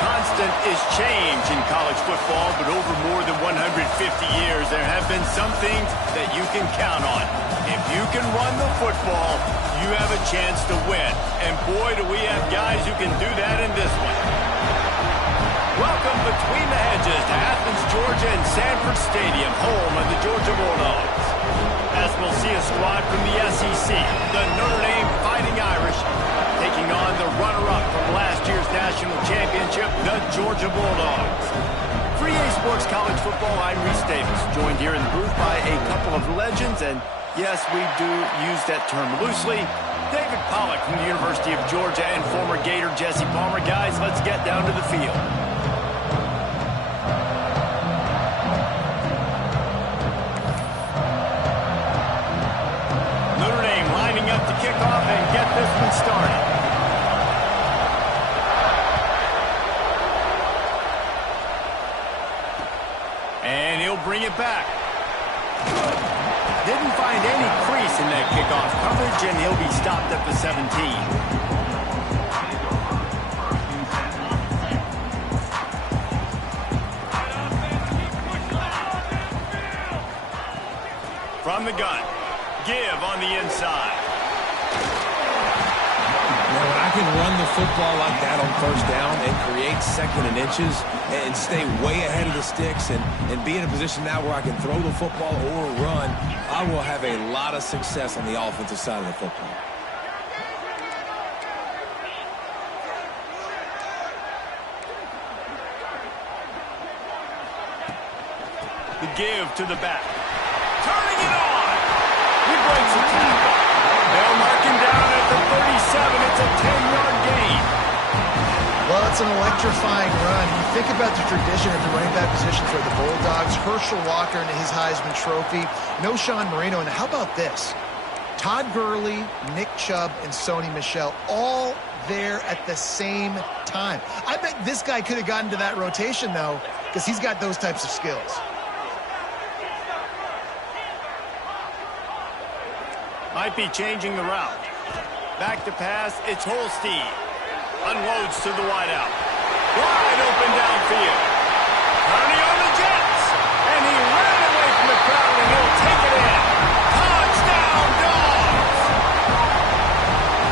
constant is change in college football, but over more than 150 years, there have been some things that you can count on. If you can run the football, you have a chance to win. And boy, do we have guys who can do that in this one. Welcome between the hedges to Athens, Georgia and Sanford Stadium, home of the Georgia Bulldogs. As we'll see a squad from the SEC, the Notre Dame Fighting Irish, taking on the runner-up from last year's national championship, the Georgia Bulldogs. For EA Sports College Football, I'm Reese Davis, joined here in the booth by a couple of legends, and yes, we do use that term loosely. David Pollack from the University of Georgia and former Gator Jesse Palmer. Guys, let's get down to the field. Notre Dame lining up to kick off and get this one started. And he'll bring it back. Didn't find any crease in that kickoff coverage, and he'll be stopped at the 17. From the gun, give on the inside. Now, when I can run the football like that on first down and create second and inches and stay way ahead of the sticks and be in a position now where I can throw the football or run, I will have a lot of success on the offensive side of the football. The give to the back. Turning it on. He breaks the tackle. They'll mark him down at the 37. It's a 10-yard gain. Well, it's an electrifying run. You think about the tradition of the running back position for the Bulldogs. Herschel Walker and his Heisman Trophy. No Sean Marino. And how about this? Todd Gurley, Nick Chubb, and Sony Michel all there at the same time. I bet this guy could have gotten to that rotation, though, because he's got those types of skills. Might be changing the route. Back to pass, it's Holstein. Unloads to the wideout. Wide open downfield. Turning on the Jets. And he ran away from the crowd, and he'll take it in. Touchdown, Dogs!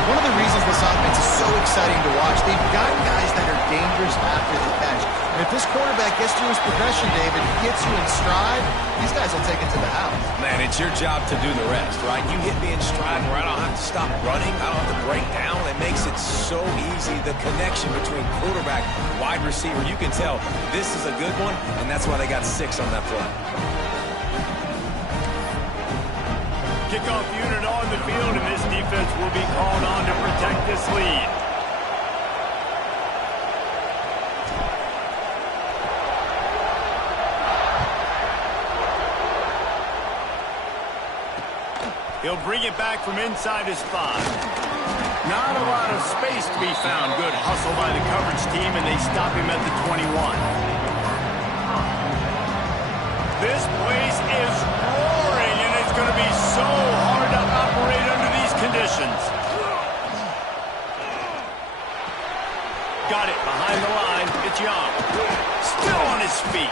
One of the reasons this offense is so exciting to watch, they've got guys that are dangerous after the catch. And if this quarterback gets through his progression, David, gets you in stride, these guys will take it to the house. Man, it's your job to do the rest, right? You hit me in stride where I don't have to stop running. I don't have to break down. It makes it so easy. The connection between quarterback, wide receiver, you can tell this is a good one, and that's why they got 6 on that play. Kickoff unit on the field, and this defense will be called on to protect this lead. He'll bring it back from inside his 5. Not a lot of space to be found. Good hustle by the coverage team, and they stop him at the 21. This place is roaring, and it's going to be so hard to operate under these conditions. Got it behind the line. It's Young. Still on his feet.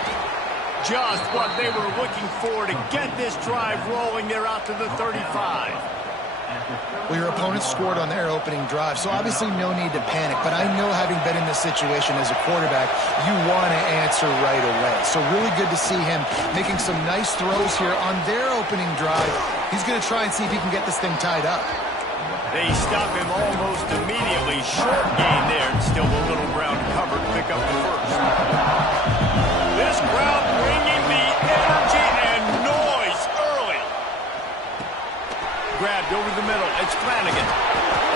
Just what they were looking for to get this drive rolling. They're out to the 35. Well, your opponent scored on their opening drive, so obviously no need to panic. But I know, having been in this situation as a quarterback, you want to answer right away. So really good to see him making some nice throws here on their opening drive. He's going to try and see if he can get this thing tied up. They stop him almost immediately. Short gain there, and still a little ground covered. Pick up the first. This crowd bringing the energy and noise early. Grabbed over the middle. It's Flanagan.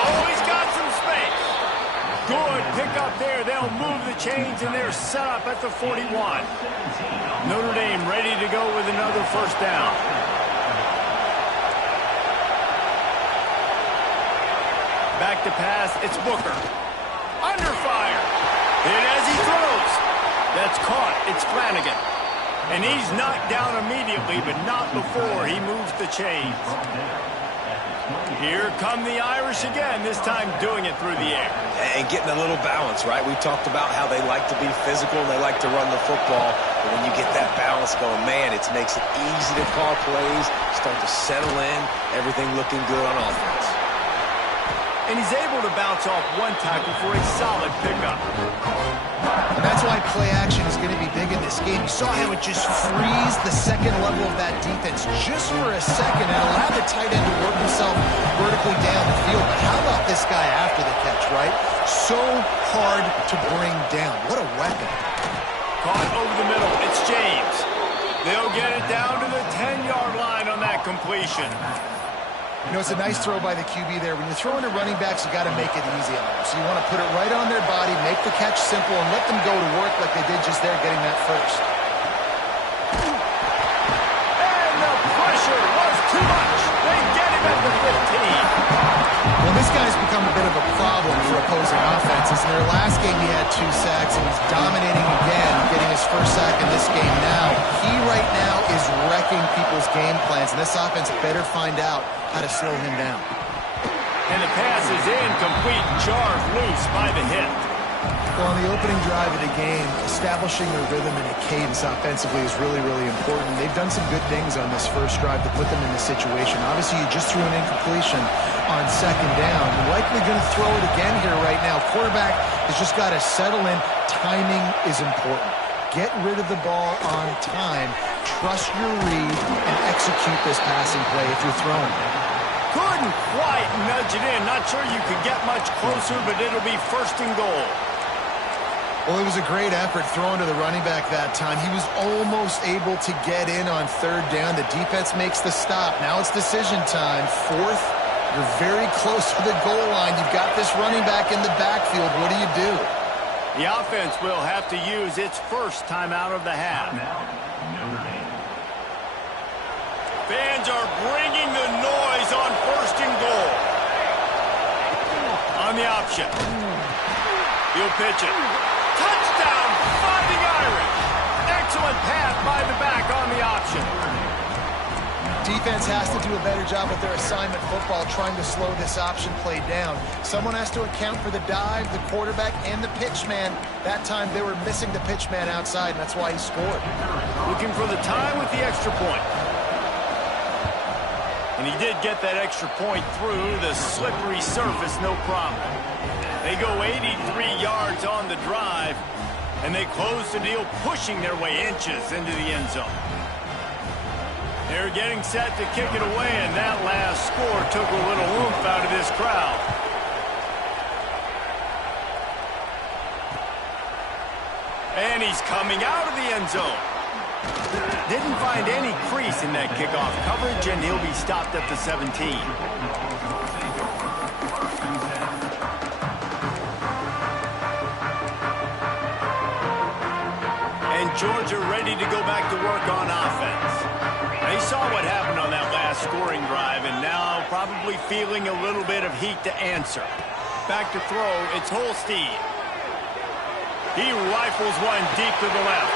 Oh, he's got some space. Good pick up there. They'll move the chains, and they're set up at the 41. Notre Dame ready to go with another first down. Back to pass. It's Booker. Under fire. Hit as he throws. That's caught. It's Flanagan. And he's knocked down immediately, but not before he moves the chains. Here come the Irish again, this time doing it through the air. And getting a little balance, right? We talked about how they like to be physical and they like to run the football. But when you get that balance going, man, it makes it easy to call plays, start to settle in, everything looking good on offense. And he's able to bounce off one tackle for a solid pickup. And that's why play action is going to be big in this game. You saw how it just frees the second level of that defense just for a second and allowed the tight end to work himself vertically down the field. But how about this guy after the catch, right? So hard to bring down. What a weapon. Caught over the middle. It's James. They'll get it down to the 10-yard line on that completion. You know, it's a nice throw by the QB there. When you're throwing to running backs, you got to make it easy on them. So you want to put it right on their body, make the catch simple, and let them go to work like they did just there, getting that first. And the pressure was too much. They get him at the 15. Well, this guy's become a bit of a problem for opposing offenses. In their last game, he had 2 sacks, and he's dominating again, getting his first sack in this game now. He right now is wrecking people's game plans, and this offense better find out how to slow him down. And the pass is incomplete, jarred loose by the hit. Well, on the opening drive of the game, establishing a rhythm and a cadence offensively is really, really important. They've done some good things on this first drive to put them in this situation. Obviously, you just threw an incompletion on second down. You're likely going to throw it again here right now. Quarterback has just got to settle in. Timing is important. Get rid of the ball on time. Trust your read and execute this passing play if you're throwing. Couldn't quite nudge it in. Not sure you could get much closer, but it'll be first and goal. Well, it was a great effort throwing to the running back that time. He was almost able to get in on third down. The defense makes the stop. Now it's decision time. Fourth, you're very close to the goal line. You've got this running back in the backfield. What do you do? The offense will have to use its first timeout of the half. Fans are bringing the noise on first and goal. On the option. He'll pitch it. Touchdown, Fighting Irish. Excellent pass by the back on the option. Defense has to do a better job with their assignment football, trying to slow this option play down. Someone has to account for the dive, the quarterback, and the pitch man. That time they were missing the pitch man outside, and that's why he scored. Looking for the time with the extra point. And he did get that extra point through the slippery surface, no problem. They go 83 yards on the drive, and they close the deal, pushing their way inches into the end zone. They're getting set to kick it away, and that last score took a little oomph out of this crowd. And he's coming out of the end zone. Didn't find any crease in that kickoff coverage, and he'll be stopped at the 17. And Georgia ready to go back to work on offense. They saw what happened on that last scoring drive, and now probably feeling a little bit of heat to answer. Back to throw, it's Holstein. He rifles one deep to the left.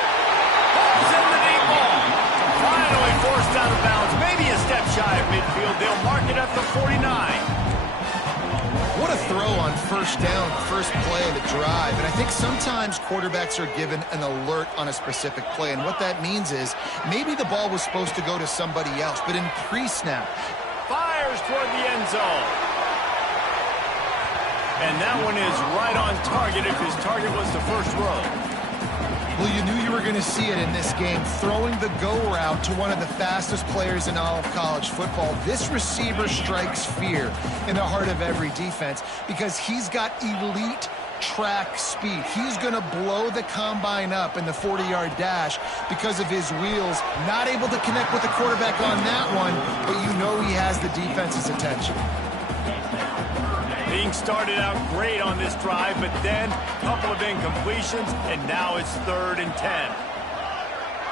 Pulls in the deep ball. Finally forced out of bounds. Maybe a step shy of midfield. They'll mark it at the 49. What a throw on first down, first play of the drive. And I think sometimes quarterbacks are given an alert on a specific play. And what that means is maybe the ball was supposed to go to somebody else, but in pre-snap. Fires toward the end zone. And that one is right on target if his target was the first row. Well, you knew you were going to see it in this game, throwing the go route to one of the fastest players in all of college football. This receiver strikes fear in the heart of every defense because he's got elite track speed. He's going to blow the combine up in the 40-yard dash because of his wheels. Not able to connect with the quarterback on that one, but you know he has the defense's attention. Being started out great on this drive, but then a couple of incompletions, and now it's 3rd and 10.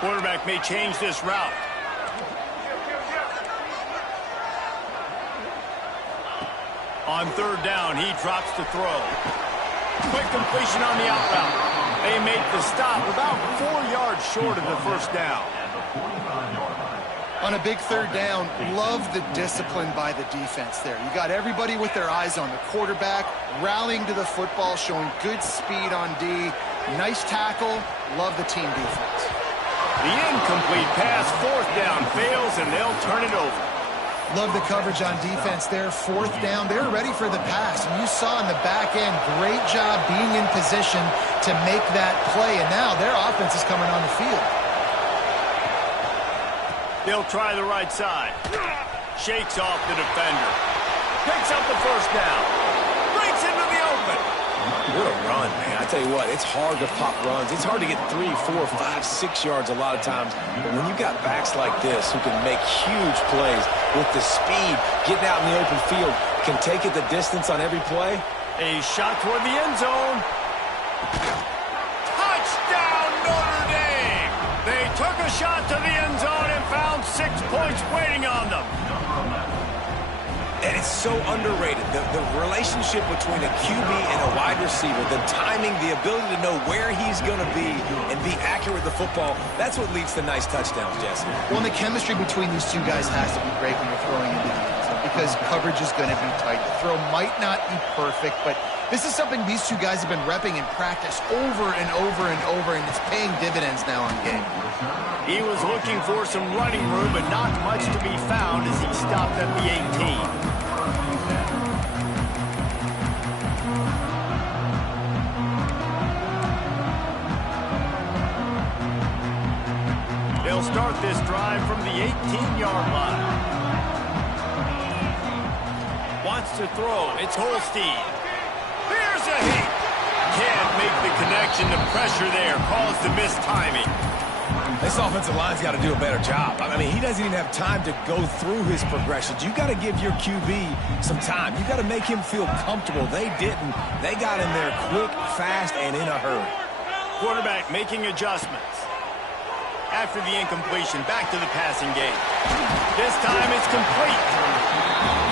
Quarterback may change this route. On 3rd down, he drops to throw. Quick completion on the out route. They make the stop about 4 yards short of the first down. On a big third down, love the discipline by the defense there. You got everybody with their eyes on the quarterback, rallying to the football, showing good speed on D. Nice tackle. Love the team defense. The incomplete pass, fourth down, fails, and they'll turn it over. Love the coverage on defense there. Fourth down, they're ready for the pass. And you saw in the back end, great job being in position to make that play. And now their offense is coming on the field. They'll try the right side. Shakes off the defender. Picks up the first down. Breaks into the open. What a run, man. I tell you what, it's hard to pop runs. It's hard to get 3, 4, 5, 6 yards a lot of times. But when you got backs like this who can make huge plays with the speed, getting out in the open field, can take it the distance on every play. A shot toward the end zone. Touchdown, Notre Dame! They took a shot to the end zone and found 6 points waiting on them. And it's so underrated. The relationship between a QB and a wide receiver, the timing, the ability to know where he's going to be and be accurate with the football, that's what leads to nice touchdowns, Jesse. Well, and the chemistry between these two guys has to be great when you're throwing into the end zone because coverage is going to be tight. The throw might not be perfect, but this is something these two guys have been repping in practice over and over and over, and it's paying dividends now in game. He was looking for some running room, but not much to be found as he stopped at the 18. They'll start this drive from the 18-yard line. Wants to throw. It's Holstein. There's a hit. Can't make the connection. The pressure there caused the missed timing. This offensive line's got to do a better job. I mean, he doesn't even have time to go through his progressions. You got to give your QB some time. You got to make him feel comfortable. They didn't. They got in there quick, fast, and in a hurry. Quarterback making adjustments. After the incompletion, back to the passing game. This time it's complete.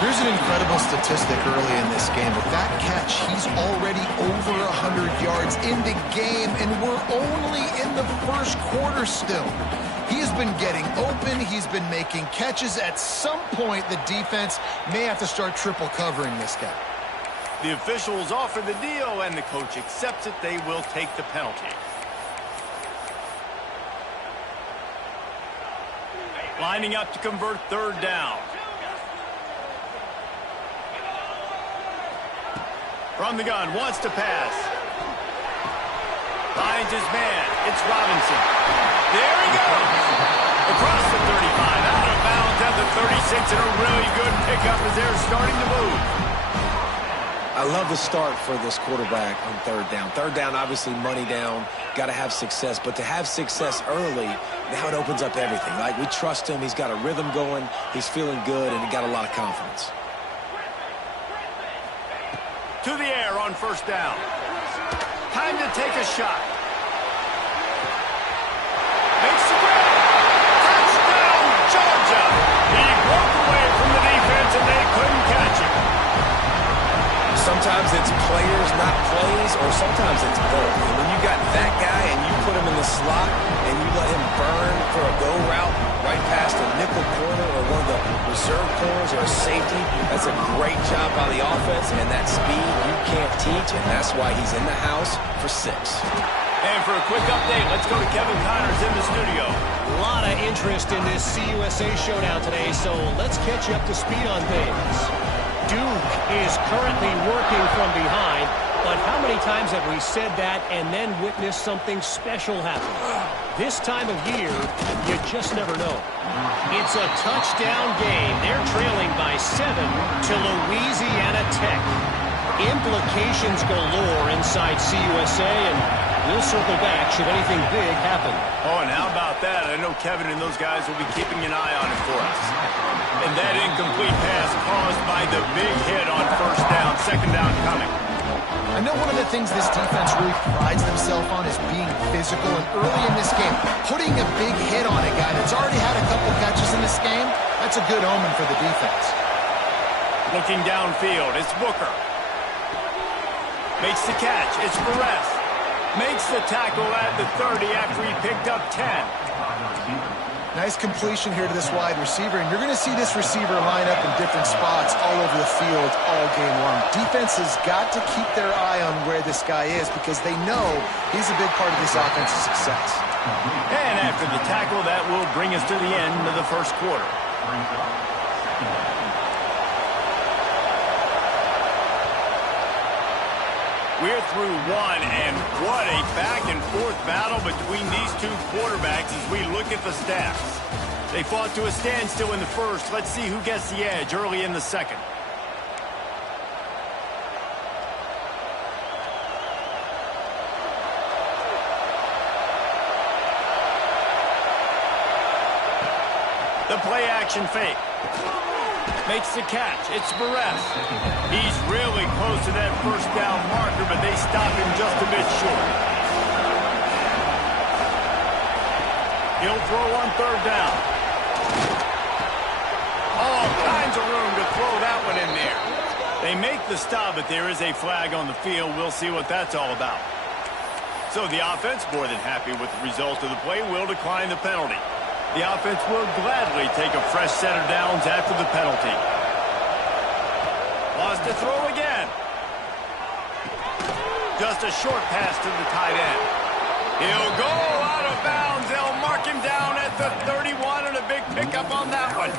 Here's an incredible statistic early in this game. With that catch, he's already over 100 yards in the game, and we're only in the first quarter still. He has been getting open. He's been making catches. At some point, the defense may have to start triple covering this guy. The officials offer the deal, and the coach accepts it. They will take the penalty. Lining up to convert third down. From the gun, wants to pass. Finds his man. It's Robinson. There he goes. Across the 35, out of bounds at the 36, and a really good pickup as they're starting to move. I love the start for this quarterback on third down. Third down, obviously money down, got to have success. But to have success early, now it opens up everything. Like, we trust him. He's got a rhythm going. He's feeling good, and he got a lot of confidence. To the air on first down. Time to take a shot. Makes the grab. Touchdown, Georgia. He broke away from the defense, and they couldn't catch him. Sometimes it's players, not plays, or sometimes it's both. And when you got that guy and you put him in the slot and you let him burn for a go route right past a nickel corner or one of the reserve corners or a safety, that's a great job by the offense, and that speed you can't teach, and that's why he's in the house for 6. And for a quick update, let's go to Kevin Connors in the studio. A lot of interest in this CUSA showdown today, so let's catch you up to speed on things. Duke is currently working from behind, but how many times have we said that and then witnessed something special happen? This time of year, you just never know. It's a touchdown game. They're trailing by 7 to Louisiana Tech. Implications galore inside CUSA, and we'll circle back should anything big happen. Oh, and how about that? I know Kevin and those guys will be keeping an eye on it for us. And that incomplete pass caused by the big hit on first down, second down coming. I know one of the things this defense really prides themselves on is being physical, and early in this game, putting a big hit on a guy that's already had a couple catches in this game, that's a good omen for the defense. Looking downfield, it's Booker. Makes the catch, it's Perez. Makes the tackle at the 30 after he picked up 10. Nice completion here to this wide receiver, and you're going to see this receiver line up in different spots all over the field all game long. Defense has got to keep their eye on where this guy is because they know he's a big part of this offense's success. And after the tackle, that will bring us to the end of the first quarter. We're through one, and what a back-and-forth battle between these two quarterbacks as we look at the stats. They fought to a standstill in the first. Let's see who gets the edge early in the second. The play-action fake. Makes the catch. It's Barres. He's really close to that first down marker, but they stop him just a bit short. He'll throw on third down. All kinds of room to throw that one in there. They make the stop, but there is a flag on the field. We'll see what that's all about. So the offense, more than happy with the result of the play, will decline the penalty. The offense will gladly take a fresh set of downs after the penalty. Lost to throw again. Just a short pass to the tight end. He'll go out of bounds. They'll mark him down at the 31 and a big pickup on that one.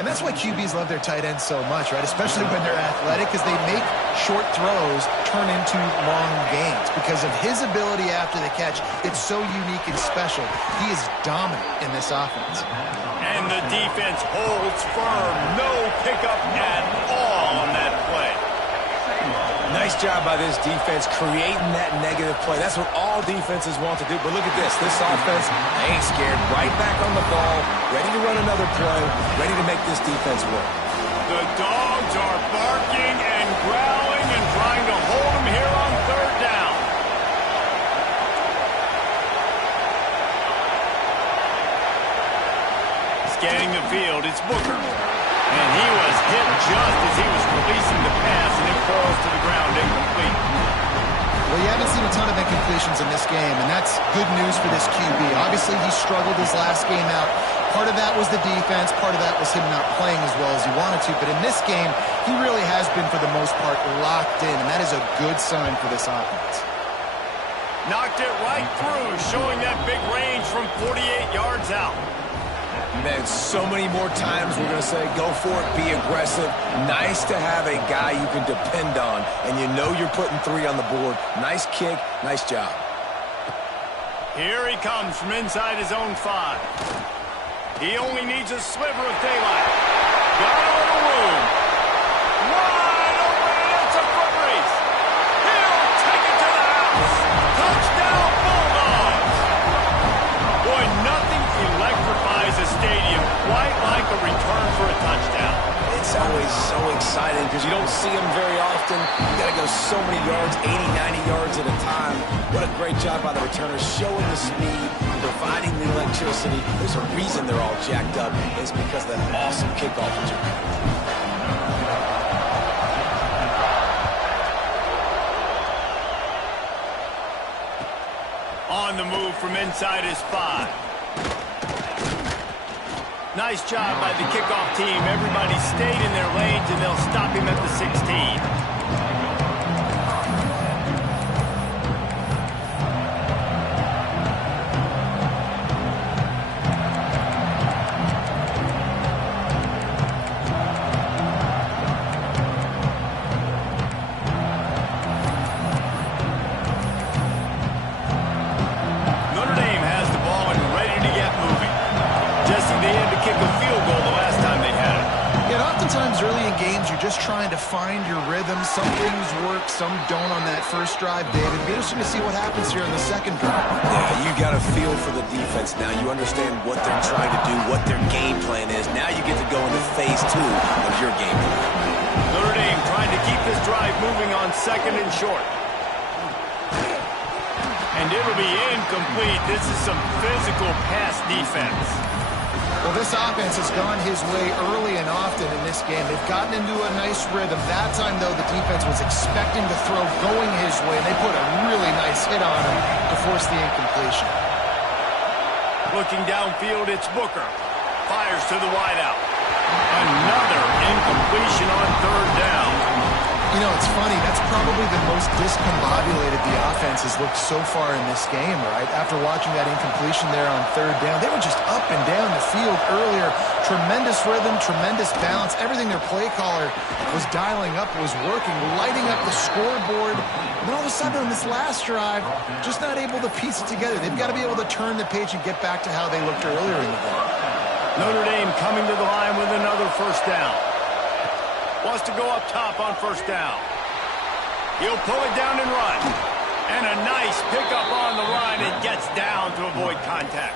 And that's why QBs love their tight ends so much, right? Especially when they're athletic, because they make short throws turn into long gains. Because of his ability after the catch, it's so unique and special. He is dominant in this offense. And the defense holds firm. No pickup at all on that play. Nice job by this defense creating that negative play. That's what all defenses want to do. But look at this. This offense ain't scared. Right back on the ball, ready to run another play, ready to make this defense work. The dogs are barking and growling and trying to hold him here on third down. Scanning the field, it's Booker. And he was hit just as he was releasing the pass, and it falls to the ground incomplete. Well, you haven't seen a ton of incompletions in this game, and that's good news for this QB. Obviously, he struggled his last game out. Part of that was the defense. Part of that was him not playing as well as he wanted to. But in this game, he really has been, for the most part, locked in, and that is a good sign for this offense. Knocked it right through, showing that big range from 48 yards out. Man, so many more times we're going to say, go for it, be aggressive. Nice to have a guy you can depend on, and you know you're putting 3 on the board. Nice kick, nice job. Here he comes from inside his own 5. He only needs a sliver of daylight. Got a little room. Wide open, and it's a foot race. He'll take it to the house. Touchdown, Bulldogs. Boy, nothing electrifies a stadium quite like a return for a touchdown. It's always so exciting because you don't see them very often. You got to go so many yards, 80, 90 yards at a time. What a great job by the returners, showing the speed, providing the electricity. There's a reason they're all jacked up. It's because of that awesome kickoff return. On the move from inside his 5. Nice job by the kickoff team. Everybody stayed in their lanes, and they'll stop him at the 16. Trying to find your rhythm. Some things work, some don't on that first drive, David. Be interesting to see what happens here in the second drive. Yeah, you got a feel for the defense now. You understand what they're trying to do, what their game plan is. Now you get to go into phase 2 of your game plan. Notre Dame trying to keep this drive moving on second and short. And it'll be incomplete. This is some physical pass defense. Well, this offense has gone his way early and often in this game. They've gotten into a nice rhythm. That time, though, the defense was expecting the throw going his way. They put a really nice hit on him to force the incompletion. Looking downfield, it's Booker. Fires to the wideout. Another incompletion on third down. You know, it's funny. That's probably the most discombobulated the offense has looked so far in this game, right? After watching that incompletion there on third down, they were just up and down the field earlier. Tremendous rhythm, tremendous balance. Everything their play caller was dialing up was working, lighting up the scoreboard. And then all of a sudden on this last drive, just not able to piece it together. They've got to be able to turn the page and get back to how they looked earlier in the game. Notre Dame coming to the line with another first down. Wants to go up top on first down. He'll pull it down and run. And a nice pickup on the run and gets down to avoid contact.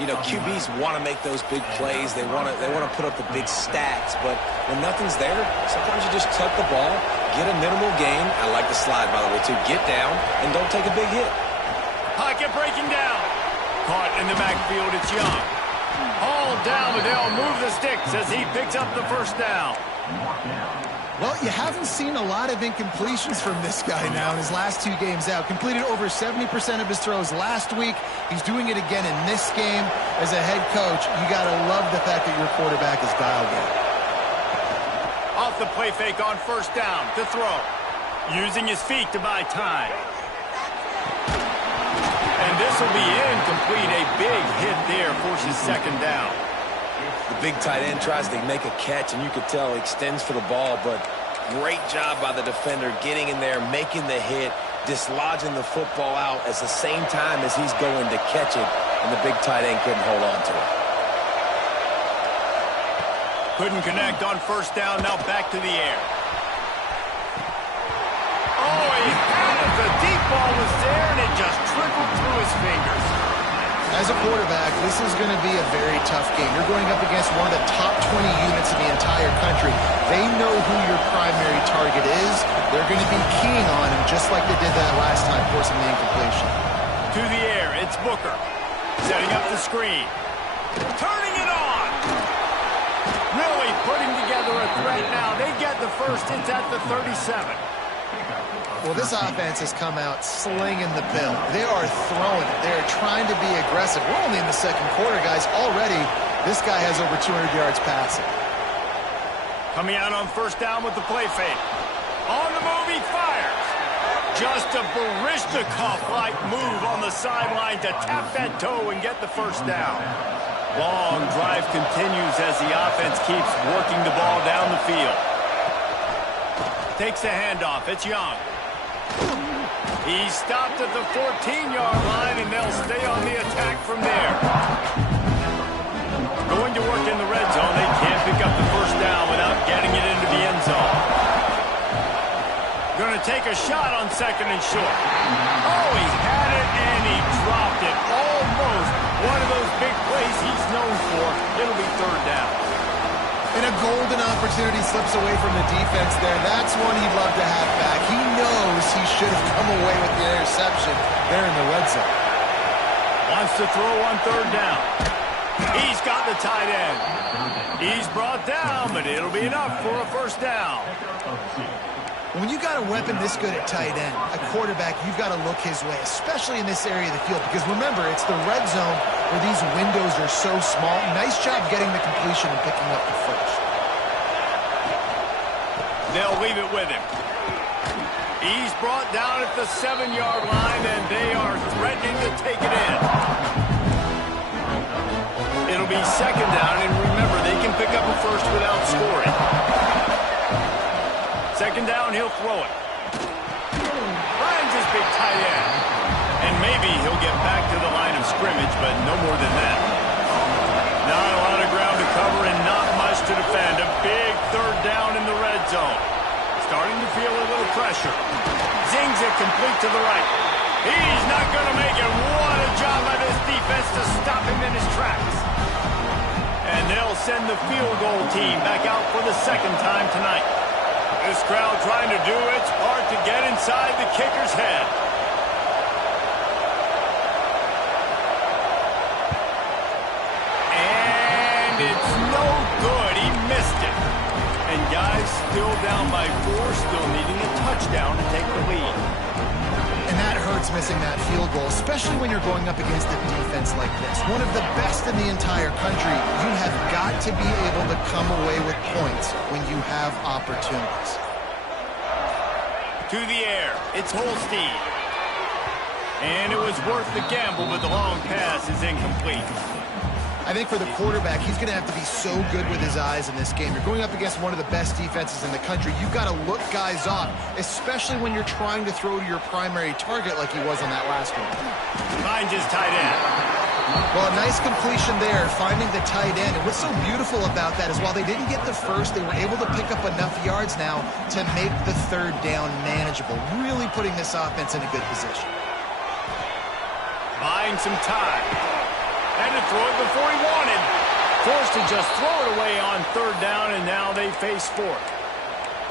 You know, QBs want to make those big plays. They want to put up the big stats. But when nothing's there, sometimes you just tuck the ball, get a minimal gain. I like the slide, by the way, too. Get down and don't take a big hit. Pocket breaking down. Caught in the backfield, it's Young. Hauled down, but they'll move the sticks as he picks up the first down. Well, you haven't seen a lot of incompletions from this guy now in his last 2 games out. Completed over 70% of his throws last week. He's doing it again in this game. As a head coach, you got to love the fact that your quarterback is dialed in. Off the play fake on first down to throw. Using his feet to buy time. And this will be incomplete. A big hit there forces second down. The big tight end tries to make a catch, and you could tell he extends for the ball, but great job by the defender getting in there, making the hit, dislodging the football out at the same time as he's going to catch it, and the big tight end couldn't hold on to it. Couldn't connect on first down, now back to the air. Oh, he had it. The deep ball was there, and it just trickled through his fingers. As a quarterback, this is going to be a very tough game. You're going up against one of the top 20 units in the entire country. They know who your primary target is. They're going to be keying on him, just like they did that last time, forcing the incompletion. To the air, it's Booker. Setting up the screen. Turning it on. Really putting together a threat now. They get the first. It's at the 37. Well, this offense has come out slinging the pill. They are throwing it. They are trying to be aggressive. We're only in the second quarter, guys. Already, this guy has over 200 yards passing. Coming out on first down with the play fake. On the move, he fires. Just a Barishnikov-like move on the sideline to tap that toe and get the first down. Long drive continues as the offense keeps working the ball down the field. Takes the handoff. It's Young. He stopped at the 14-yard line, and they'll stay on the attack from there. Going to work in the red zone. They can't pick up the first down without getting it into the end zone. Going to take a shot on second and short. Oh, he had it, and he dropped it. Almost one of those big plays he's known for. It'll be third down. And a golden opportunity slips away from the defense there. That's one he'd love to have back. He knows he should have come away with the interception there in the red zone. Wants to throw on third down. He's got the tight end. He's brought down, but it'll be enough for a first down. When you got a weapon this good at tight end, a quarterback, you've got to look his way, especially in this area of the field. Because remember, it's the red zone where these windows are so small. Nice job getting the completion and picking up the first. They'll leave it with him. He's brought down at the 7-yard line, and they are threatening to take it in. It'll be second down, and remember, they can pick up a first without scoring. Second down, he'll throw it. Finds his big tight end. And maybe he'll get back to the line of scrimmage, but no more than that. Not a lot of ground to cover and not much to defend. A big third down in the red zone. Starting to feel a little pressure. Zings it complete to the right. He's not going to make it. What a job by this defense to stop him in his tracks. And they'll send the field goal team back out for the second time tonight. This crowd trying to do its part to get inside the kicker's head. And it's no good. He missed it. And guys, still down by 4, still needing a touchdown to take the lead. And that hurts missing that field goal, especially when you're going up against a defense like this. One of the best in the entire country. You have got to be able to come away with points when you have opportunities. To the air, it's Holstein. And it was worth the gamble, but the long pass is incomplete. I think for the quarterback, he's going to have to be so good with his eyes in this game. You're going up against one of the best defenses in the country. You've got to look guys off, especially when you're trying to throw to your primary target like he was on that last one. Finds his tight end. Well, a nice completion there, finding the tight end. And what's so beautiful about that is while they didn't get the first, they were able to pick up enough yards now to make the third down manageable, really putting this offense in a good position. Buying some time. Had to throw it before he wanted. Forced to just throw it away on third down, and now they face fourth.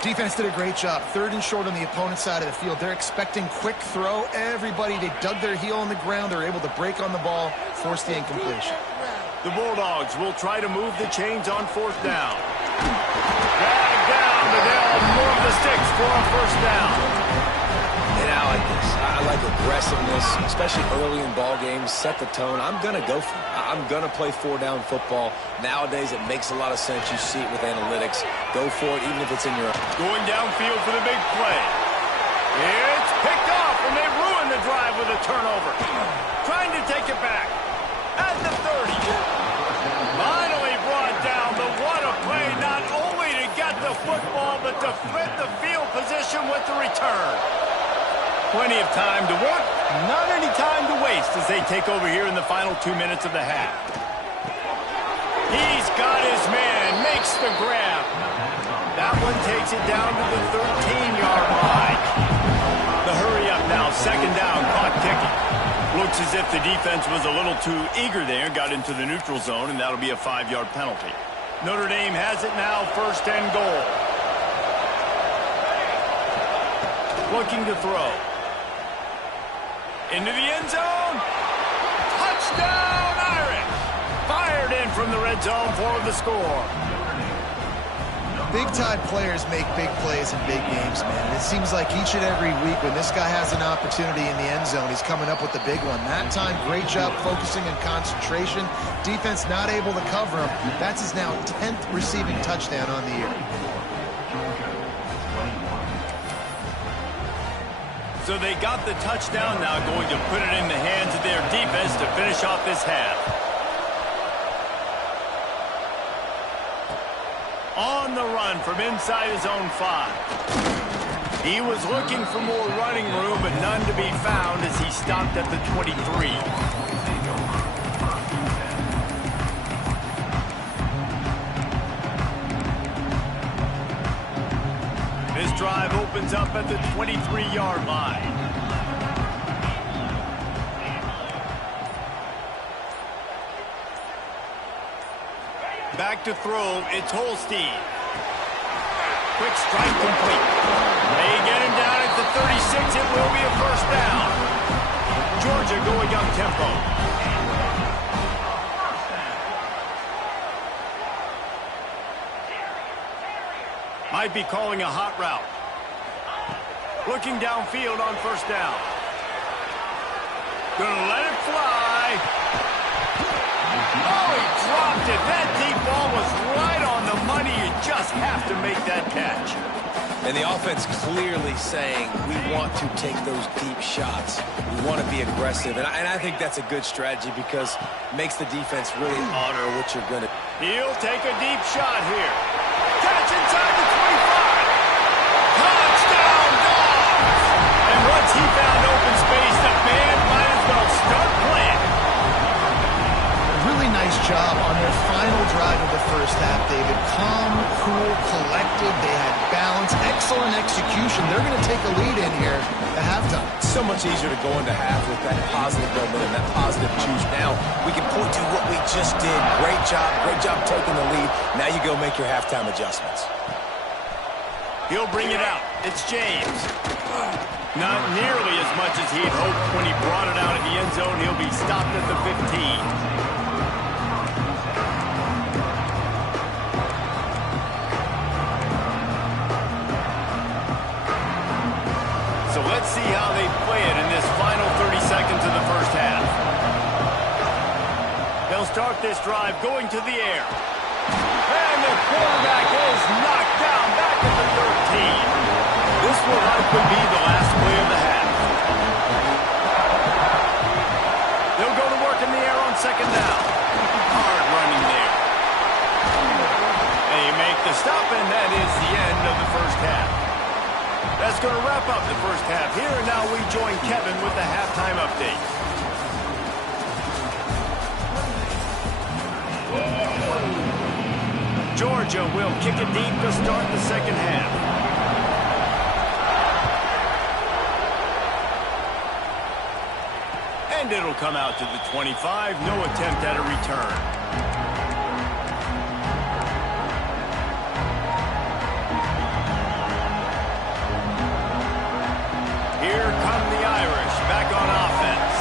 Defense did a great job. Third and short on the opponent's side of the field. They're expecting quick throw. Everybody, they dug their heel on the ground. They're able to break on the ball, force the incompletion. The Bulldogs will try to move the chains on fourth down. Drag down, but they'll move the sticks for a first down. And I like this. I like aggressiveness, especially early in ball games. Set the tone. I'm going to go for it. I'm going to play four-down football. Nowadays, it makes a lot of sense. You see it with analytics. Go for it, even if it's in your own. Going downfield for the big play. It's picked off, and they ruin the drive with a turnover. Trying to take it back. At the 30. Finally brought down, but what a play. Not only to get the football, but to flip the field position with the return. Plenty of time to work, not any time to waste as they take over here in the final 2 minutes of the half. He's got his man, makes the grab. That one takes it down to the 13-yard line. The hurry up now, second down, clock ticking. Looks as if the defense was a little too eager there, got into the neutral zone, and that'll be a 5-yard penalty. Notre Dame has it now, first and goal. Looking to throw. Into the end zone. Touchdown, Irish. Fired in from the red zone for the score. Big-time players make big plays in big games, man. And it seems like each and every week when this guy has an opportunity in the end zone, he's coming up with the big one. That time, great job focusing and concentration. Defense not able to cover him. That's his now 10th receiving touchdown on the year. So they got the touchdown now, going to put it in the hands of their defense to finish off this half. On the run from inside his own 5. He was looking for more running room, but none to be found as he stopped at the 23. This drive opens up at the 23-yard line. Back to throw, it's Holstein. Quick strike complete. They get him down at the 36. It will be a first down. Georgia going up tempo. Might be calling a hot route. Looking downfield on first down. Gonna let it fly. Oh, he dropped it. That deep ball was right on the money. You just have to make that catch. And the offense clearly saying, we want to take those deep shots. We want to be aggressive. And I think that's a good strategy because it makes the defense really honor what you're going to. He'll take a deep shot here. Catch inside the 25. Touchdown, Dogs! And once he found open space, the band might as well start playing. Really nice job on their final drive of the first half, David. Calm, cool, collected. They had balance, excellent execution. They're going to take a lead in here at halftime. So much easier to go into half with that positive momentum, that positive juice. Now we can point to what we just did. Great job taking the lead. Now you go make your halftime adjustments. He'll bring it out. It's James. Not nearly as much as he'd hoped when he brought it out in the end zone. He'll be stopped at the 15. So let's see how they play it in this final They'll start this drive going to the air. And the quarterback is knocked down back at the 13. This will likely be the last play of the half. They'll go to work in the air on second down. Hard running there. They make the stop, and that is the end of the first half. That's going to wrap up the first half here, and now we join Kevin with the halftime update. Georgia will kick it deep to start the second half. And it'll come out to the 25. No attempt at a return. Here come the Irish back on offense.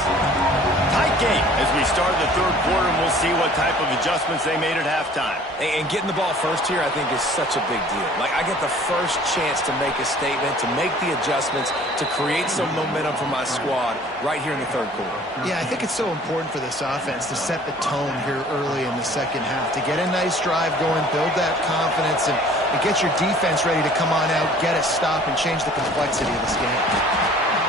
Tight game as we start the third quarter, and we'll see what type of adjustments they made at halftime. And getting the ball first here, I think, is such a big deal. Like, I get the first chance to make a statement, to make the adjustments, to create some momentum for my squad right here in the third quarter. Yeah, I think it's so important for this offense to set the tone here early in the second half, to get a nice drive going, build that confidence, and get your defense ready to come on out, get a stop, and change the complexity of this game.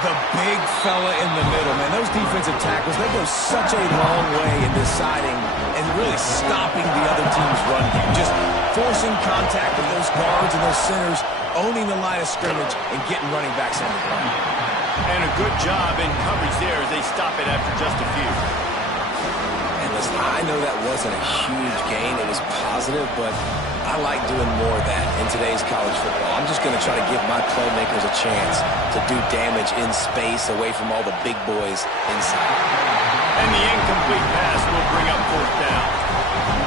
The big fella in the middle, man. Those defensive tackles, they go such a long way in deciding and really stopping the other team's run game. Just forcing contact with those guards and those centers, owning the line of scrimmage, and getting running backs on the ground. And a good job in coverage there as they stop it after just a few. And listen, I know that wasn't a huge gain. It was positive, but I like doing more of that in today's college football. I'm just going to try to give my playmakers a chance to do damage in space away from all the big boys inside. And the incomplete pass will bring up fourth down.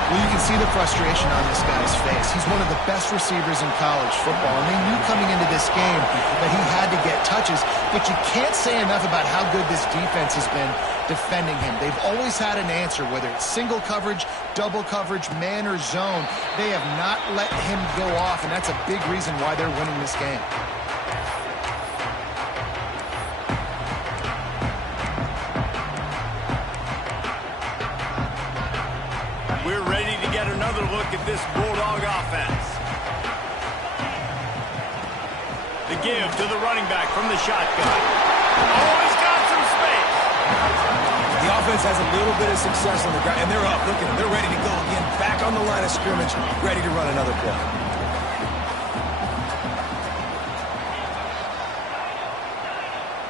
Well, you can see the frustration on this guy's face. He's one of the best receivers in college football, and they knew coming into this game that he had to get touches, but you can't say enough about how good this defense has been defending him. They've always had an answer, whether it's single coverage, double coverage, man or zone. They have not let him go off, and that's a big reason why they're winning this game. We're ready to get another look at this Bulldog offense. The give to the running back from the shotgun. Oh, he's got some space. The offense has a little bit of success on the ground, and they're up. Look at them. They're ready to go again. Back on the line of scrimmage, ready to run another play.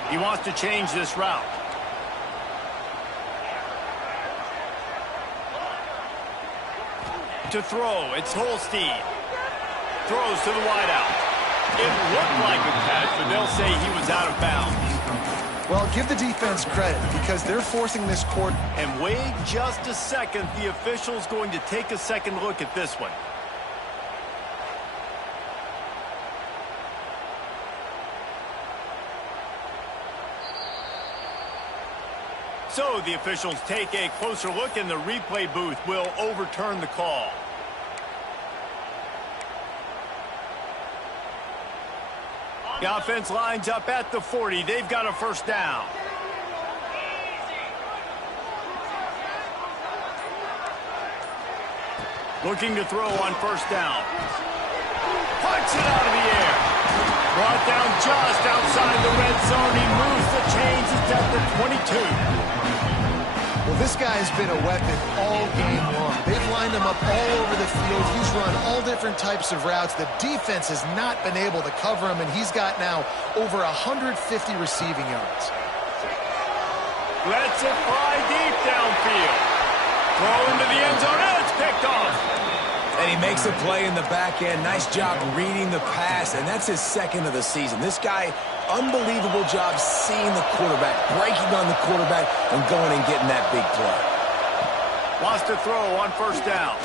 He wants to change this route. To throw, it's Holstein. Throws to the wideout. It looked like a catch, but they'll say he was out of bounds. Well, give the defense credit because they're forcing this quarter. And wait just a second. The official's going to take a second look at this one. So the officials take a closer look, and the replay booth will overturn the call. The offense lines up at the 40. They've got a first down. Looking to throw on first down. Punts it out of the air. Brought down just outside the red zone. He moves the chains. It's at the 22. Well, this guy's been a weapon all game long. They've lined him up all over the field. He's run all different types of routes. The defense has not been able to cover him, and he's got now over 150 receiving yards. Lets it fly deep downfield. Throw into the end zone, and it's picked off. And he makes a play in the back end. Nice job reading the pass, and that's his second of the season. This guy, unbelievable job seeing the quarterback, breaking on the quarterback, and going and getting that big play. Wants to throw on first down.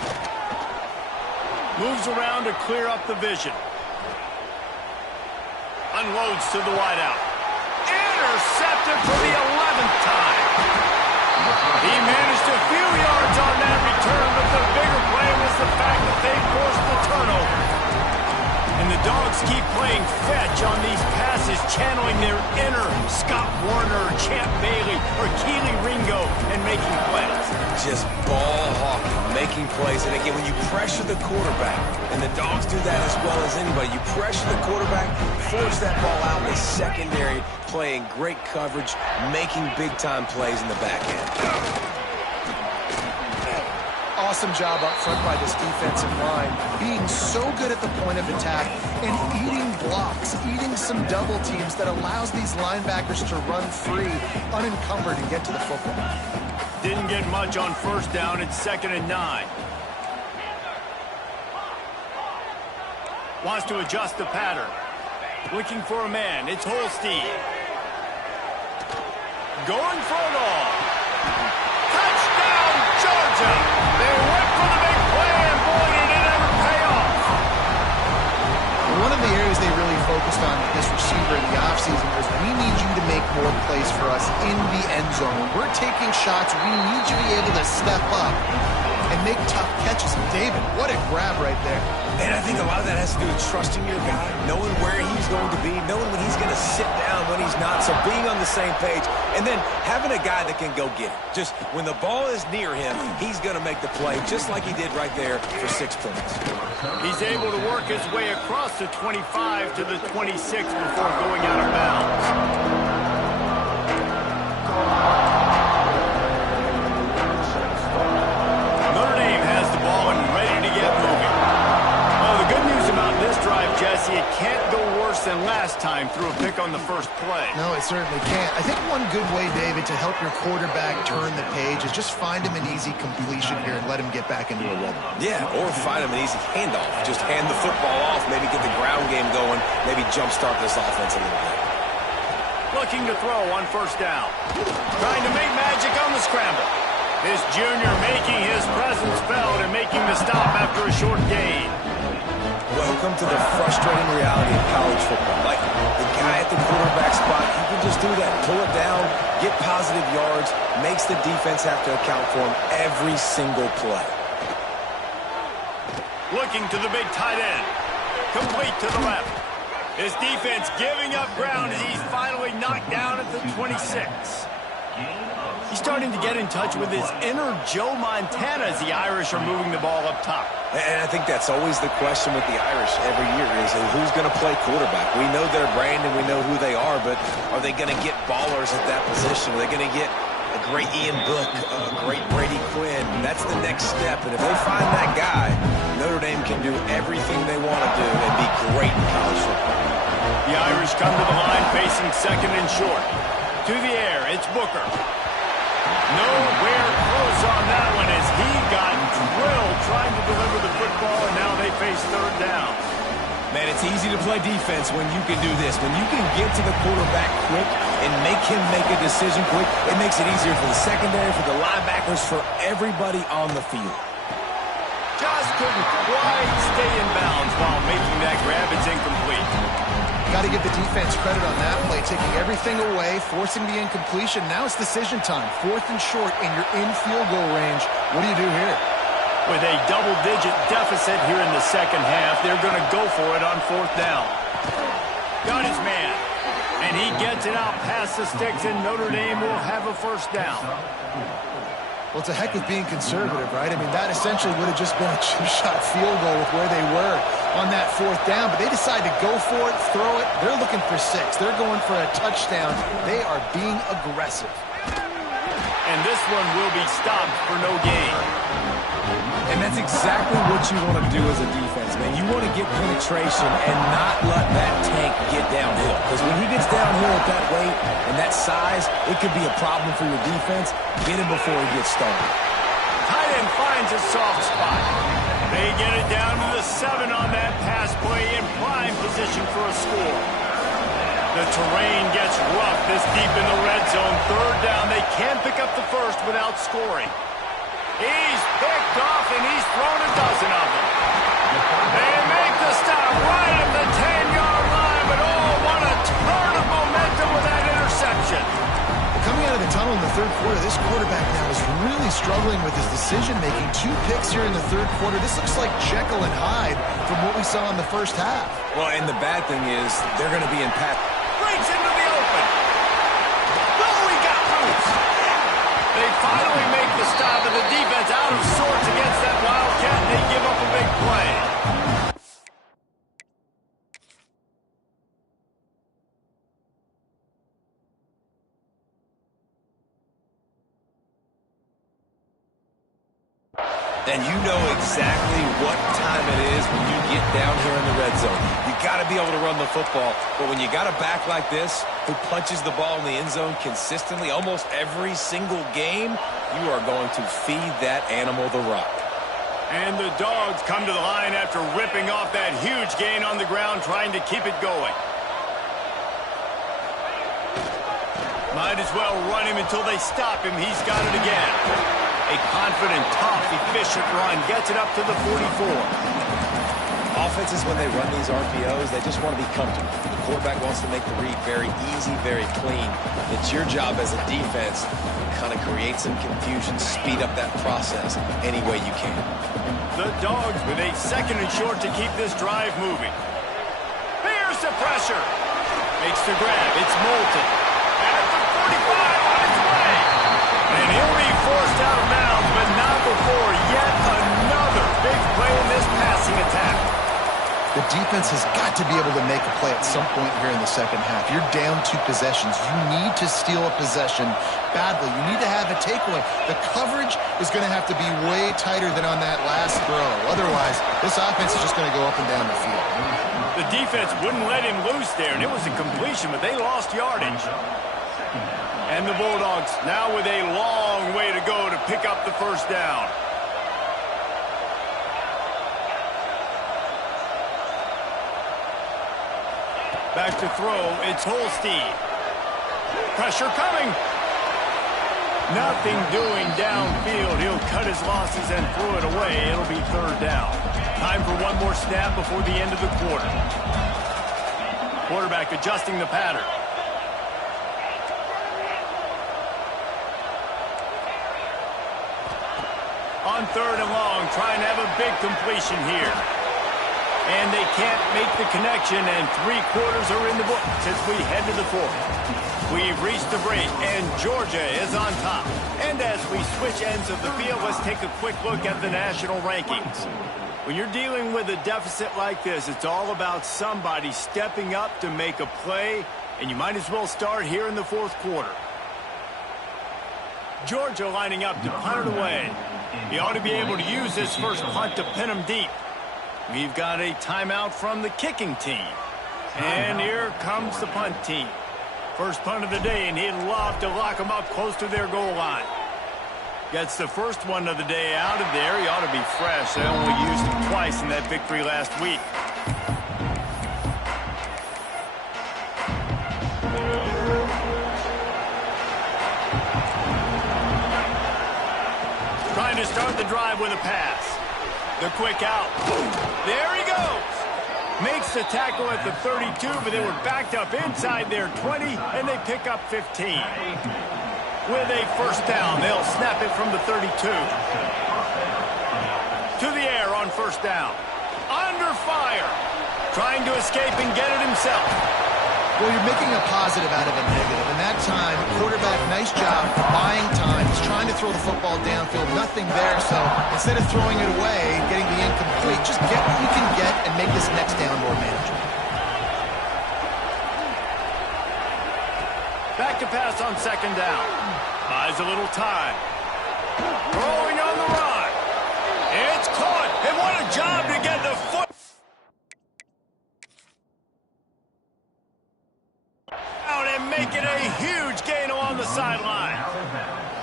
Moves around to clear up the vision. Unloads to the wideout. Intercepted for the 11th time. He managed a few yards on that return, but the bigger play was the fact that they forced the turnover. And the Dogs keep playing fetch on these pass is channeling their inner Scott Warner, Champ Bailey, or Keely Ringo and making plays. Just ball hawking, making plays. And again, when you pressure the quarterback, and the Dogs do that as well as anybody, you pressure the quarterback, force that ball out in the secondary, playing great coverage, making big-time plays in the back end. Awesome job up front by this defensive line, being so good at the point of attack and eating blocks, eating some double teams that allows these linebackers to run free, unencumbered, and get to the football. Didn't get much on first down. It's 2nd and 9. Wants to adjust the pattern. Looking for a man. It's Holstein. Going for it all. Touchdown, Georgia! They went for the big play, and boy, did it ever pay off. One of the areas they really focused on with this receiver in the offseason was, we need you to make more plays for us in the end zone. When we're taking shots, we need you to be able to step up and make tough catches. And David, what a grab right there. And I think a lot of that has to do with trusting your guy, knowing where he's going to be, knowing when he's going to sit down, when he's not, so being on the same page, and then having a guy that can go get it. Just when the ball is near him, he's going to make the play, just like he did right there for 6 points. He's able to work his way across the 25 to the 26 before going out of bounds. It can't go worse than last time through a pick on the first play. No, it certainly can't. I think one good way, David, to help your quarterback turn the page is just find him an easy completion here and let him get back into a rhythm. Yeah, or find him an easy handoff. Just hand the football off, maybe get the ground game going, maybe jumpstart this offense a little bit. Looking to throw on first down. Trying to make magic on the scramble. This junior making his presence felt and making the stop after a short gain. Welcome to the frustrating reality of college football. Like, the guy at the quarterback spot, he can just do that. Pull it down, get positive yards, makes the defense have to account for him every single play. Looking to the big tight end. Complete to the left. His defense giving up ground as he's finally knocked down at the 26. He's starting to get in touch with his inner Joe Montana as the Irish are moving the ball up top. And I think that's always the question with the Irish every year is who's going to play quarterback. We know their brand and we know who they are, but are they going to get ballers at that position? Are they going to get a great Ian Book, a great Brady Quinn? That's the next step. And if they find that guy, Notre Dame can do everything they want to do and be great in college football. The Irish come to the line facing 2nd and short. To the air, it's Booker. Nowhere close on that one as he got drilled trying to deliver the football, and now they face 3rd down. Man, it's easy to play defense when you can do this. When you can get to the quarterback quick and make him make a decision quick, it makes it easier for the secondary, for the linebackers, for everybody on the field. Just couldn't quite stay in bounds while making that grab. It's incomplete. Got to give the defense credit on that play, taking everything away, forcing the incompletion. Now it's decision time. 4th and short, and you're in field goal range. What do you do here? With a double-digit deficit here in the second half, they're going to go for it on 4th down. Got his man, and he gets it out past the sticks, and Notre Dame will have a first down. Well, it's a heck of being conservative, right? I mean, that essentially would have just been a chip-shot field goal with where they were on that 4th down, but they decide to go for it, throw it. They're looking for 6. They're going for a touchdown. They are being aggressive. And this one will be stopped for no gain. And that's exactly what you want to do as a defense, man. You want to get penetration and not let that tank get downhill. Because when he gets downhill at that weight and that size, it could be a problem for your defense. Get him before he gets started. Tight end finds a soft spot. They get it down to the 7 on that pass play in prime position for a score. The terrain gets rough this deep in the red zone. 3rd down. They can't pick up the first without scoring. He's picked off, and he's thrown a dozen of them. They make the stop right at the 10-yard line, but oh, what a turn of momentum with that interception. Coming out of the tunnel in the 3rd quarter, this quarterback now is really struggling with his decision-making. 2 picks here in the 3rd quarter. This looks like Jekyll and Hyde from what we saw in the first half. Well, and the bad thing is they're going to be impacted. finally make the stop, and the defense out of sorts against that Wildcat, and they give up a big play. And you know exactly what time it is when you get down here in the red zone. You got to be able to run the football. But when you got a back like this who punches the ball in the end zone consistently almost every single game, you are going to feed that animal the rock. And the Dogs come to the line after ripping off that huge gain on the ground, trying to keep it going. Might as well run him until they stop him. He's got it again. A confident, tough, efficient run gets it up to the 44. Offenses, when they run these RPOs, they just want to be comfortable. The quarterback wants to make the read very easy, very clean. It's your job as a defense to kind of create some confusion, speed up that process any way you can. The Dogs with a second and short to keep this drive moving. Here's the pressure. Makes the grab. It's Moulton. At the 45 on its way. And he'll be forced out of bounds, but not before yet another big play in this passing attack. The defense has got to be able to make a play at some point here in the second half. You're down 2 possessions. You need to steal a possession badly. You need to have a takeaway. The coverage is going to have to be way tighter than on that last throw. Otherwise, this offense is just going to go up and down the field. The defense wouldn't let him loose there, and it was a completion, but they lost yardage. And the Bulldogs now with a long way to go to pick up the first down. Back to throw, it's Holstein. Pressure coming. Nothing doing downfield. He'll cut his losses and throw it away. It'll be third down. Time for one more snap before the end of the quarter. Quarterback adjusting the pattern. On third and long, trying to have a big completion here. And they can't make the connection, and 3/4 are in the books as we head to the fourth. We've reached the break, and Georgia is on top. And as we switch ends of the field, let's take a quick look at the national rankings. When you're dealing with a deficit like this, it's all about somebody stepping up to make a play, and you might as well start here in the fourth quarter. Georgia lining up to punt it away. He ought to be able to use this first punt to pin him deep. We've got a timeout from the kicking team. And here comes the punt team. First punt of the day, and he'd love to lock them up close to their goal line. Gets the first one of the day out of there. He ought to be fresh. They only used him twice in that victory last week. Trying to start the drive with a pass. The quick out. There he goes. Makes the tackle at the 32, but they were backed up inside their 20, and they pick up 15. With a first down, they'll snap it from the 32. To the air on first down. Under fire. Trying to escape and get it himself. Well, you're making a positive out of a negative. And that time, quarterback, nice job buying time. He's trying to throw the football downfield. Nothing there. So instead of throwing it away, getting the incomplete, just get what you can get and make this next down more manageable. Back to pass on second down. Buys a little time. Throwing on the run. It's caught. And what a job to get the foot out and make it a huge gain along the sideline.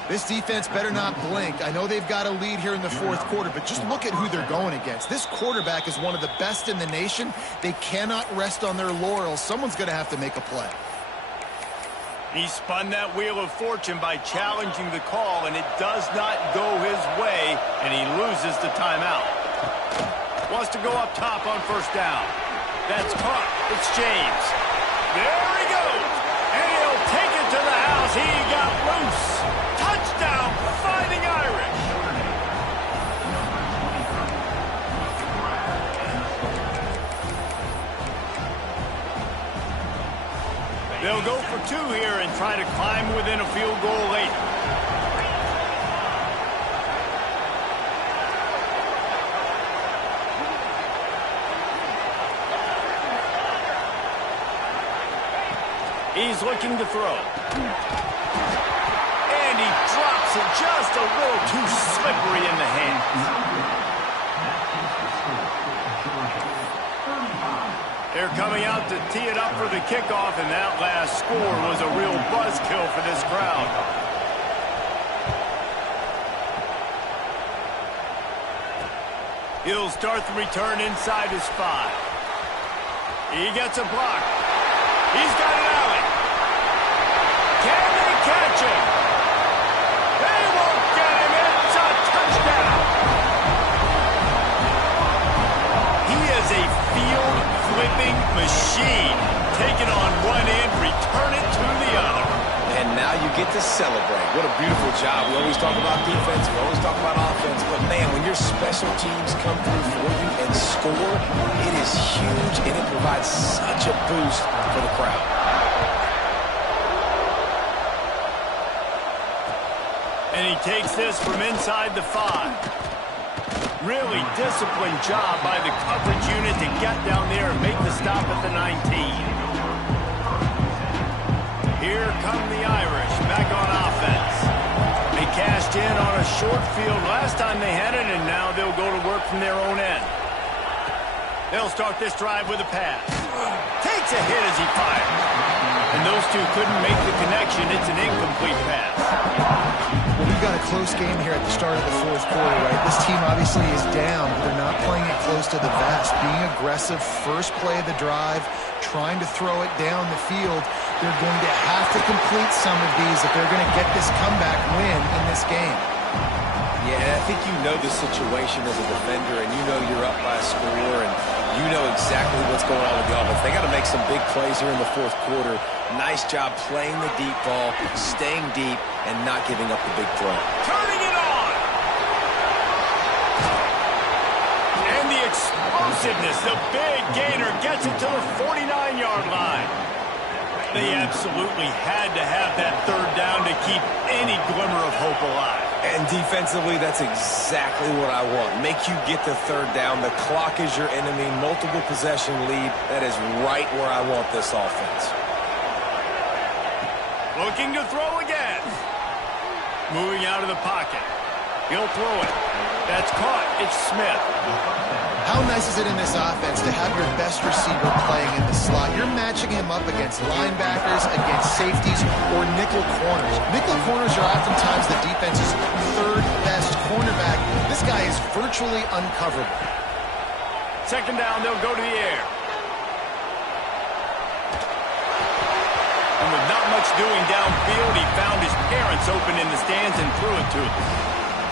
This defense better not blink. I know they've got a lead here in the fourth quarter, but just look at who they're going against. This quarterback is one of the best in the nation. They cannot rest on their laurels. Someone's going to have to make a play. He spun that wheel of fortune by challenging the call, and it does not go his way, and he loses the timeout. Wants to go up top on first down. That's caught. It's James. There he goes. And he'll take it to the house. He got loose. Touchdown, Fighting Irish. They'll go for two here and try to climb within a field goal late. He's looking to throw. And he drops it just a little too slippery in the hands. They're coming out to tee it up for the kickoff, and that last score was a real buzzkill for this crowd. He'll start the return inside his 5. He gets a block. He's got an alley. Can they catch him? They won't get him. It's a touchdown. He is a field-flipping machine. Take it on one end, return it to the other. And now you get to celebrate. What a beautiful job. We always talk about defense. We always talk about offense. But, man, when your special teams come through for you and score, it is huge, and it provides such a boost for the crowd. And he takes this from inside the 5. Really disciplined job by the coverage unit to get down there and make the stop at the 19. Here come the Irish back on offense. They cashed in on a short field last time they had it, and now they'll go to work from their own end. They'll start this drive with a pass. Takes a hit as he fires. And those two couldn't make the connection. It's an incomplete pass. Well, we've got a close game here at the start of the fourth quarter, right? This team obviously is down, but they're not playing it close to the vest. Being aggressive, first play of the drive, trying to throw it down the field. They're going to have to complete some of these if they're going to get this comeback win in this game. Yeah, and I think you know the situation as a defender, and you know you're up by a score, and you know exactly what's going on with the offense. They got to make some big plays here in the fourth quarter. Nice job playing the deep ball, staying deep, and not giving up the big throw. Turning it on! And the explosiveness, the big gainer gets it to the 49-yard line. They absolutely had to have that third down to keep any glimmer of hope alive. And defensively, that's exactly what I want. Make you get the third down. The clock is your enemy. Multiple possession lead. That is right where I want this offense. Looking to throw again. Moving out of the pocket. He'll throw it. That's caught. It's Smith. How nice is it in this offense to have your best receiver playing in the slot? You're matching him up against linebackers, against safeties, or nickel corners. Nickel corners are oftentimes the defense's third best cornerback. This guy is virtually uncoverable. Second down, they'll go to the air. And with not much doing downfield, he found his parents open in the stands and threw it to them.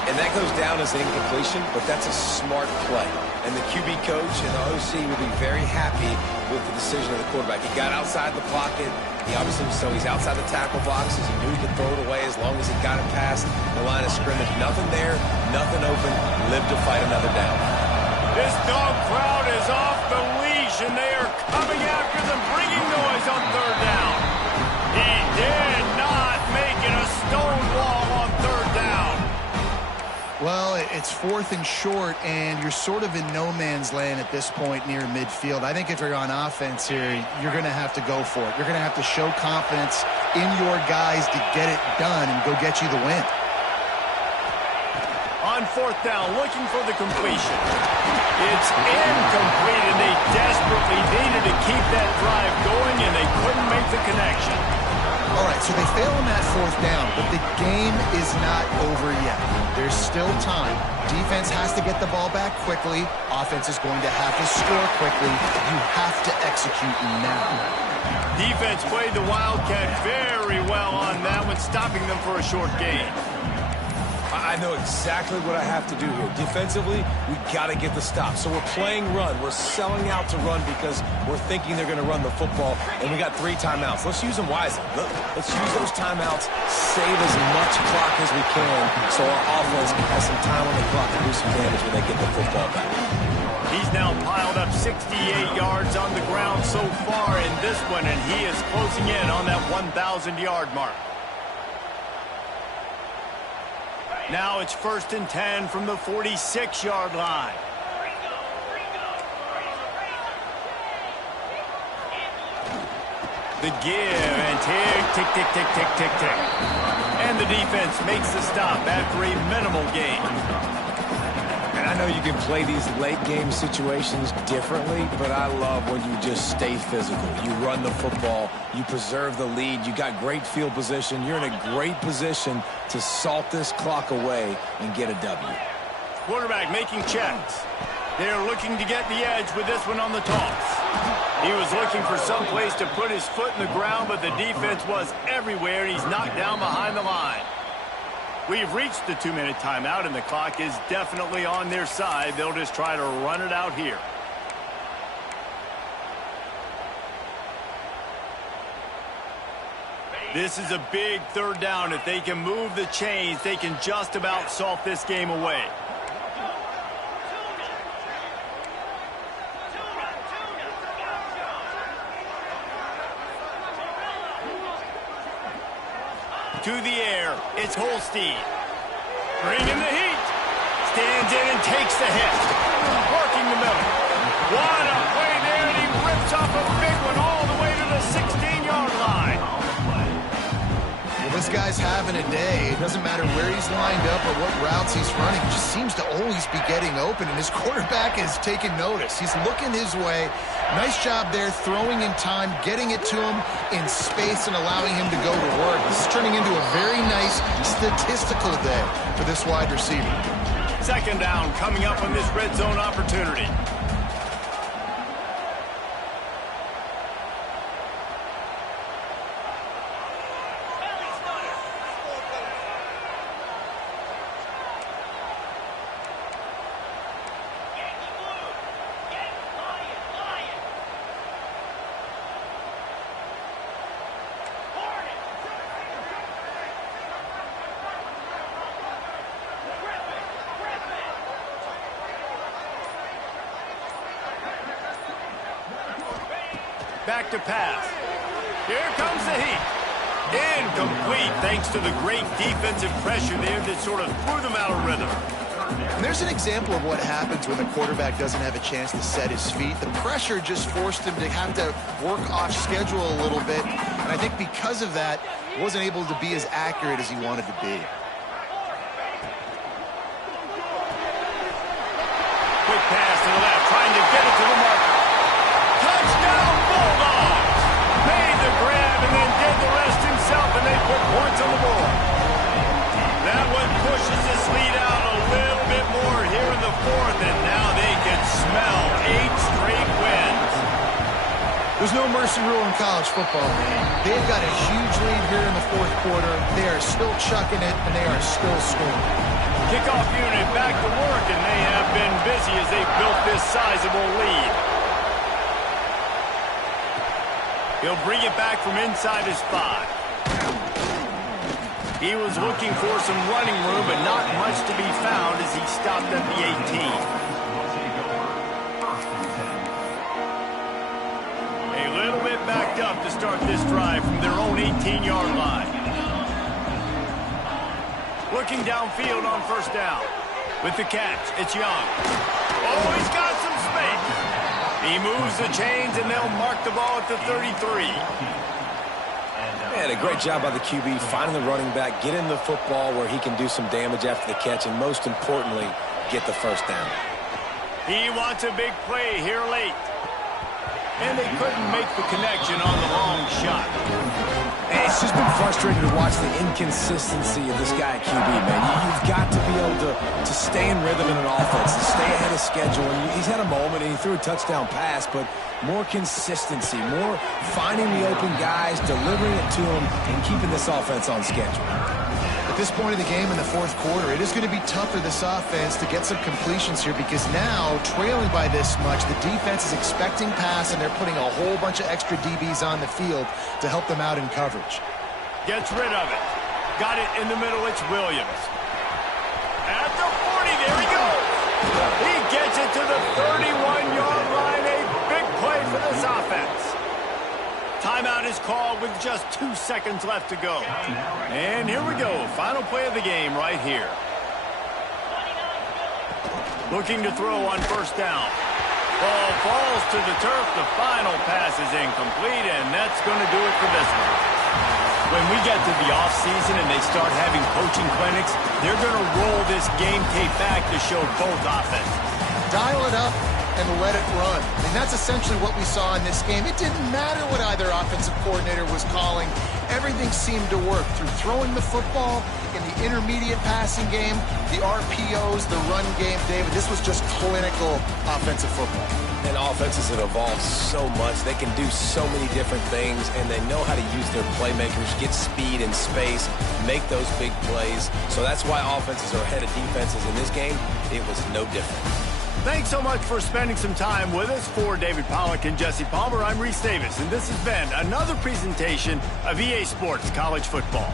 And that goes down as an incompletion, but that's a smart play. And the QB coach and the OC will be very happy with the decision of the quarterback. He got outside the pocket. He's outside the tackle boxes. He knew he could throw it away as long as he got it past the line of scrimmage. Nothing there, nothing open. Live to fight another down. This dog crowd is off the leash, and they are coming after them, bringing noise on third down. He did not make it a stone wall on third down. Well, it's fourth and short, and you're sort of in no man's land at this point near midfield. I think if you're on offense here, you're going to have to go for it. You're going to have to show confidence in your guys to get it done and go get you the win. On fourth down, looking for the completion. It's incomplete, and they desperately needed to keep that drive going, and they couldn't make the connection. All right, so they fail on that fourth down, but the game is not over yet. There's still time. Defense has to get the ball back quickly. Offense is going to have to score quickly. You have to execute now. Defense played the Wildcat very well on that one, stopping them for a short gain. I know exactly what I have to do here. Defensively, we got to get the stop. So we're playing run. We're selling out to run because we're thinking they're going to run the football, and we got 3 timeouts. Let's use them wisely. Let's use those timeouts, save as much clock as we can so our offense has some time on the clock to do some damage when they get the football back. He's now piled up 68 yards on the ground so far in this one, and he is closing in on that 1,000-yard mark. Now it's 1st and 10 from the 46-yard line. The give and tick, tick, tick, tick, tick, tick, tick. And the defense makes the stop after a minimal gain. And I know you can play these late game situations differently, but I love when you just stay physical. You run the football, you preserve the lead, you got great field position, you're in a great position to salt this clock away and get a W. Quarterback making checks. They're looking to get the edge with this one on the toss. He was looking for some place to put his foot in the ground, but the defense was everywhere, and he's knocked down behind the line. We've reached the 2-minute timeout, and the clock is definitely on their side. They'll just try to run it out here. This is a big third down. If they can move the chains, they can just about salt this game away. To the air, it's Holstein. Bringing the heat. Stands in and takes the hit. Working the middle. What a play there, and he rips off a big one all the way to the 16-yard line. Well, this guy's having a day. It doesn't matter where he's lined up or what routes he's running. He just seems to always be getting open, and his quarterback is taking notice. He's looking his way. Nice job there, throwing in time, getting it to him in space and allowing him to go to work. This is turning into a very nice statistical day for this wide receiver. Second down coming up on this red zone opportunity. Back to pass. Here comes the heat. Incomplete thanks to the great defensive pressure there that sort of threw them out of rhythm. And there's an example of what happens when the quarterback doesn't have a chance to set his feet. The pressure just forced him to have to work off schedule a little bit. And I think because of that, wasn't able to be as accurate as he wanted to be. Quick pass to the left, trying to get it to the marker. Touchdown Bulldogs! Made the grab and then did the rest himself, and they put points on the board. That one pushes this lead out a little bit more here in the fourth, and now they can smell 8 straight wins. There's no mercy rule in college football, man. They've got a huge lead here in the fourth quarter. They are still chucking it, and they are still scoring. Kickoff unit back to work, and they have been busy as they've built this sizable lead. He'll bring it back from inside his 5. He was looking for some running room, but not much to be found as he stopped at the 18. A little bit backed up to start this drive from their own 18-yard line. Looking downfield on first down. With the catch, it's Young. Oh, he's got some space. He moves the chains, and they'll mark the ball at the 33. Man, a great job by the QB, finding the running back, getting the football where he can do some damage after the catch, and most importantly, get the first down. He wants a big play here late. And they couldn't make the connection on the long shot. And it's just been frustrating to watch the inconsistency of this guy at QB, man. You've got to be able to stay in rhythm in an offense, to stay ahead of schedule. And he's had a moment, and he threw a touchdown pass, but more consistency, more finding the open guys, delivering it to them, and keeping this offense on schedule. At this point of the game in the fourth quarter, it is going to be tough for this offense to get some completions here because now, trailing by this much, the defense is expecting pass, and they're putting a whole bunch of extra DBs on the field to help them out in coverage. Gets rid of it. Got it in the middle. It's Williams. At the 40, there he goes. He gets it to the 31-yard line. A big play for this offense. Timeout is called with just 2 seconds left to go. And here we go. Final play of the game right here. Looking to throw on first down. Ball falls to the turf. The final pass is incomplete, and that's going to do it for this one. When we get to the offseason and they start having coaching clinics, they're going to roll this game tape back to show both offenses. Dial it up and let it run. I mean, that's essentially what we saw in this game. It didn't matter what either offensive coordinator was calling. Everything seemed to work through throwing the football in the intermediate passing game, the RPOs, the run game. David, this was just clinical offensive football. And offenses have evolved so much. They can do so many different things, and they know how to use their playmakers, get speed and space, make those big plays. So that's why offenses are ahead of defenses in this game. It was no different. Thanks so much for spending some time with us. For David Pollack and Jesse Palmer, I'm Reese Davis, and this has been another presentation of EA Sports College Football.